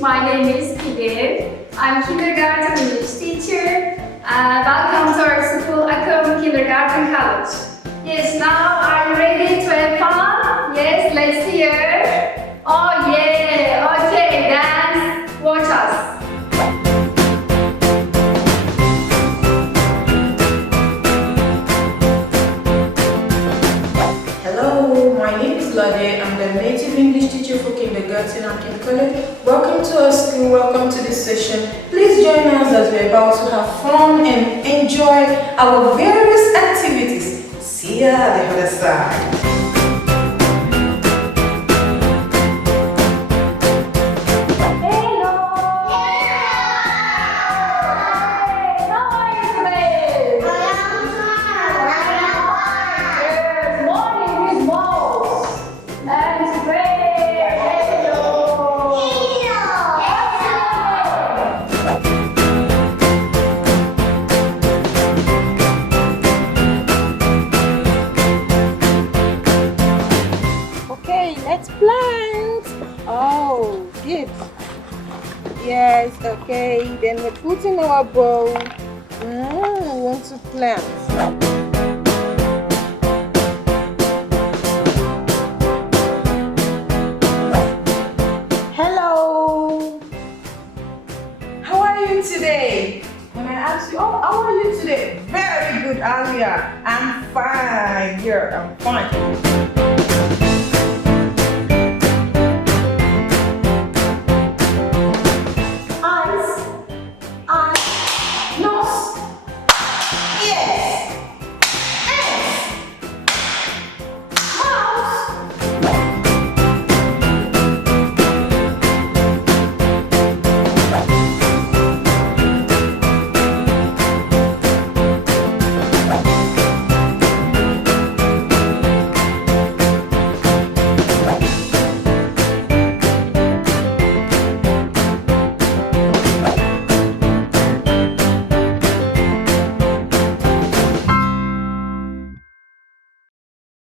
My name is I'm kindergarten English teacher. Welcome to our school, Akım Kindergarten College. Yes, now are you ready to have fun? Yes, let's hear. Oh yeah, okay, dance, watch us. Hello, my name is Lade. I'm the native English teacher for kindergarten at Koleji. Welcome to our school, welcome to this session. Please join us as we're about to have fun and enjoy our various activities. See ya at the other side. Let's plant. Oh, good. Yes, okay. Then we put in our bowl. We want to plant. Hello. How are you today? When I ask you, oh, how are you today? Very good, Alia. I'm fine. Yeah, I'm fine.